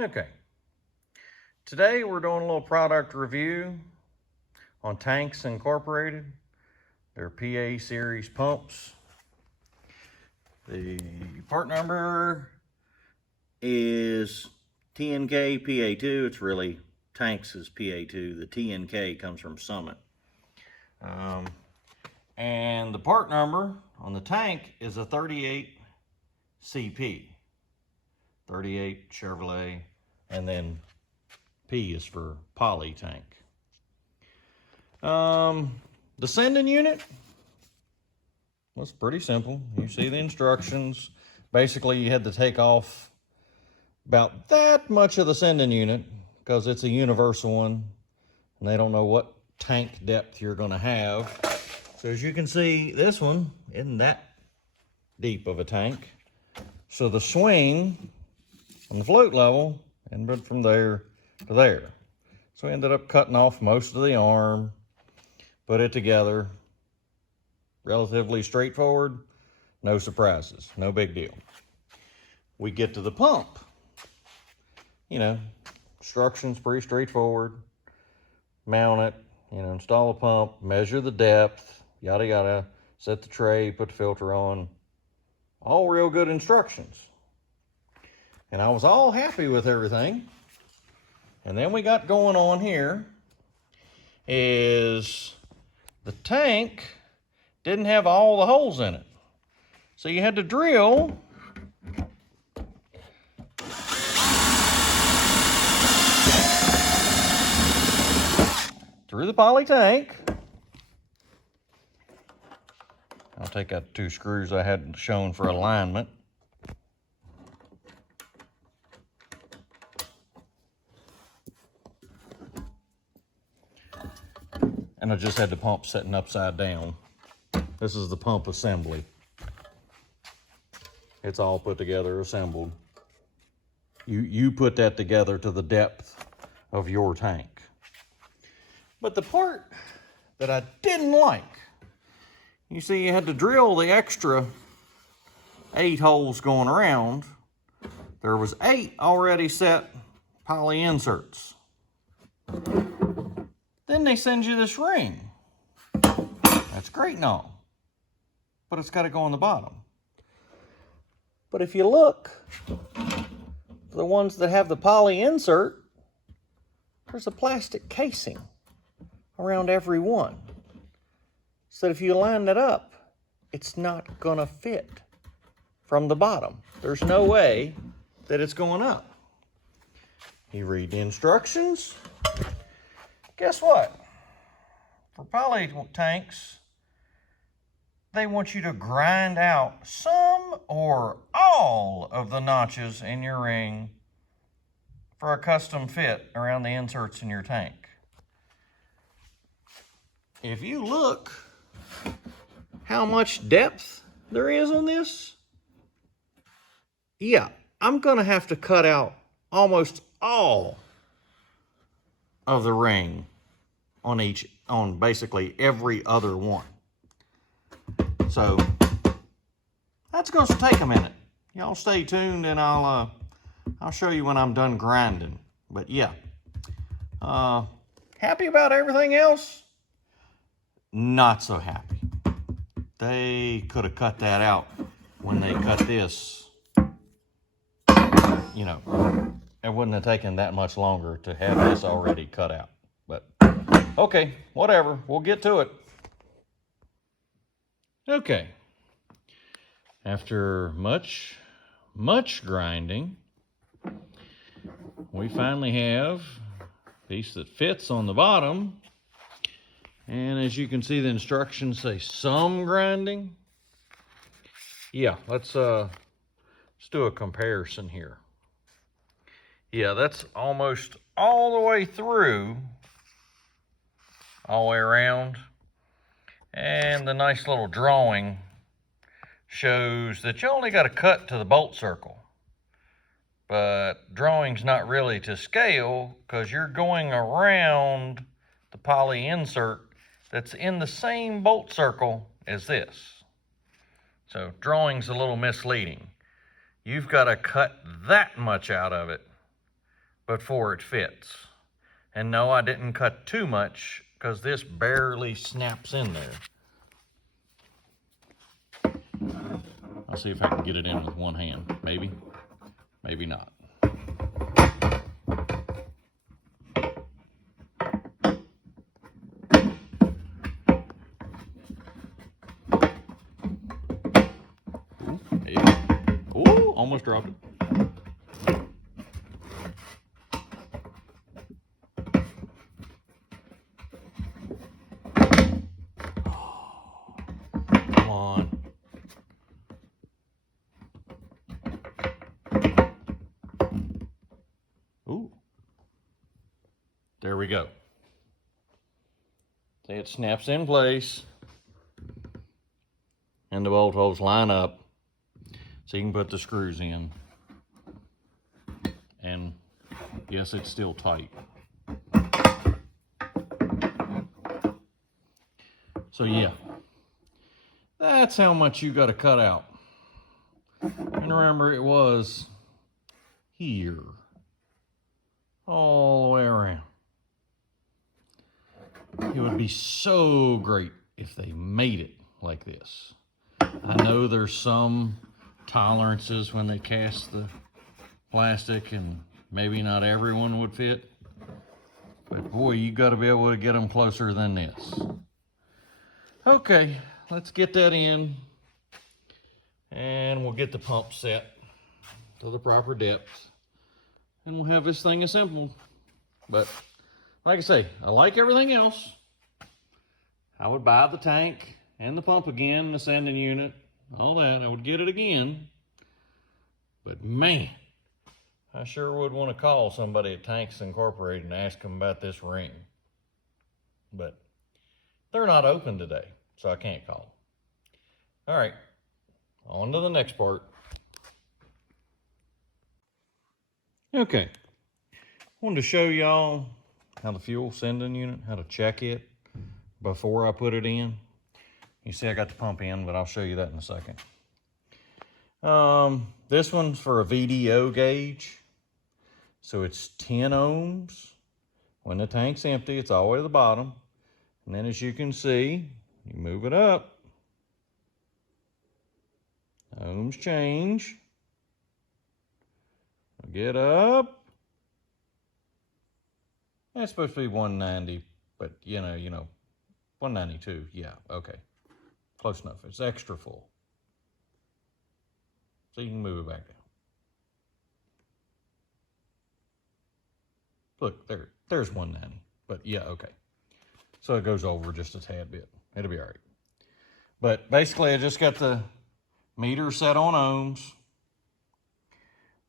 Okay, today we're doing a little product review on Tanks Incorporated. They're PA series pumps. The part number is TNK PA-2. It's really Tanks is PA-2. The TNK comes from Summit. And the part number on the tank is a 38 CP. 38 Chevrolet, and then P is for poly tank. The sending unit was pretty simple. You see the instructions. Basically, you had to take off about that much of the sending unit because it's a universal one, and they don't know what tank depth you're going to have. So as you can see, this one isn't that deep of a tank. So the swing on the float level ended from there to there. So we ended up cutting off most of the arm, put it together. Relatively straightforward, no surprises, no big deal. We get to the pump. You know, instructions pretty straightforward. Mount it, install a pump, measure the depth, yada yada, set the tray, put the filter on. All real good instructions. And I was all happy with everything. And then we got going on here is the tank didn't have all the holes in it. So you had to drill through the poly tank. I'll take out 2 screws I had shown for alignment. And I just had the pump sitting upside down. This is the pump assembly. It's all put together, assembled. You put that together to the depth of your tank. But the part that I didn't like, you see you had to drill the extra 8 holes going around. There was 8 already set poly inserts. Then they send you this ring. That's great and all, but it's got to go on the bottom. But if you look, for the ones that have the poly insert, there's a plastic casing around every one. So if you line it up, it's not gonna fit from the bottom. There's no way that it's going up. You read the instructions. Guess what? For poly tanks, they want you to grind out some or all of the notches in your ring for a custom fit around the inserts in your tank. If you look how much depth there is on this, yeah, I'm gonna have to cut out almost all of the ring on basically every other one. So that's going to take a minute. Y'all stay tuned, and I'll show you when I'm done grinding. But yeah, happy about everything else? Not so happy. They could have cut that out when they cut this. It wouldn't have taken that much longer to have this already cut out. But okay, whatever, we'll get to it. Okay, after much grinding, we finally have a piece that fits on the bottom. And as you can see, the instructions say some grinding. Yeah, let's do a comparison here. Yeah, that's almost all the way through, all the way around. And the nice little drawing shows that you only got to cut to the bolt circle. But drawing's not really to scale because you're going around the poly insert that's in the same bolt circle as this. So drawing's a little misleading. You've got to cut that much out of it before it fits. And no, I didn't cut too much because this barely snaps in there. I'll see if I can get it in with one hand. Maybe, maybe not. Ooh, maybe. Ooh, almost dropped it. Come on. Ooh. There we go. See, it snaps in place and the bolt holes line up so you can put the screws in. And yes, it's still tight. So yeah, that's how much you got to cut out. And remember, it was here, all the way around. It would be so great if they made it like this. I know there's some tolerances when they cast the plastic, and maybe not everyone would fit, but boy, you got to be able to get them closer than this. Okay, let's get that in, and we'll get the pump set to the proper depth, and we'll have this thing assembled. But like I say, I like everything else. I would buy the tank and the pump again, the sanding unit, all that. I would get it again. But man, I sure would want to call somebody at Tanks Incorporated and ask them about this ring. But they're not open today, so I can't call. All right, on to the next part. Okay, I wanted to show y'all how the fuel sending unit, how to check it before I put it in. You see I got the pump in, but I'll show you that in a second. This one's for a VDO gauge. So it's 10 ohms. When the tank's empty, it's all the way to the bottom. And then as you can see, you move it up. Ohms change. Get up. That's supposed to be 190, but you know, 192, yeah, okay. Close enough, it's extra full. So you can move it back down. Look, there's 190, but yeah, okay. So it goes over just a tad bit. It'll be all right. But basically, I just got the meter set on ohms.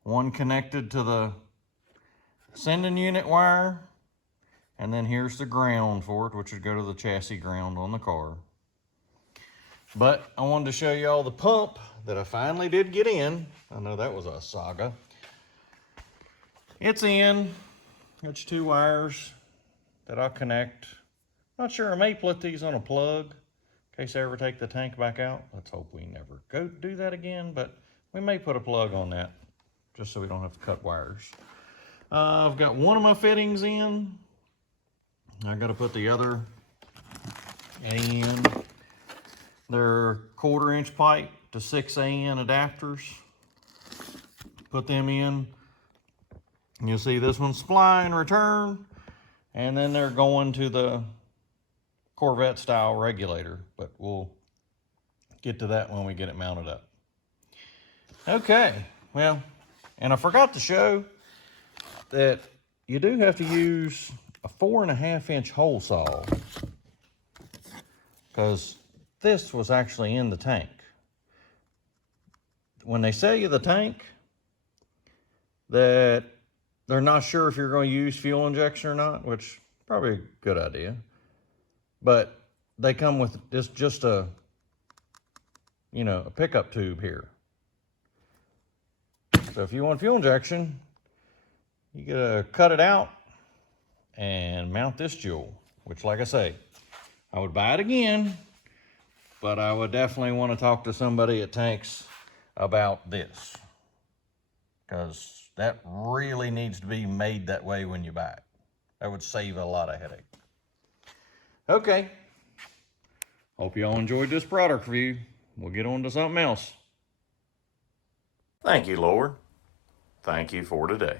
One connected to the sending unit wire. And then here's the ground for it, which would go to the chassis ground on the car. But I wanted to show you all the pump that I finally did get in. I know that was a saga. It's in. Got your two wires that I'll connect. Not sure, I may put these on a plug in case I ever take the tank back out. Let's hope we never go do that again, but we may put a plug on that just so we don't have to cut wires. I've got one of my fittings in. I got to put the other in. They're 1/4 inch pipe to 6 AN adapters. Put them in. You'll see this one's supply and return, and then they're going to the Corvette style regulator, but we'll get to that when we get it mounted up. Okay, well, and I forgot to show that you do have to use a 4.5 inch hole saw, because this was actually in the tank. When they sell you the tank, that they're not sure if you're going to use fuel injection or not, which probably a good idea. But they come with just a, a pickup tube here. So if you want fuel injection, you gotta cut it out and mount this jewel, which, like I say, I would buy it again, but I would definitely want to talk to somebody at Tanks about this, because That really needs to be made that way when you buy it. That would save a lot of headache. Okay. Hope y'all enjoyed this product review. We'll get on to something else. Thank you, Lord. Thank you for today.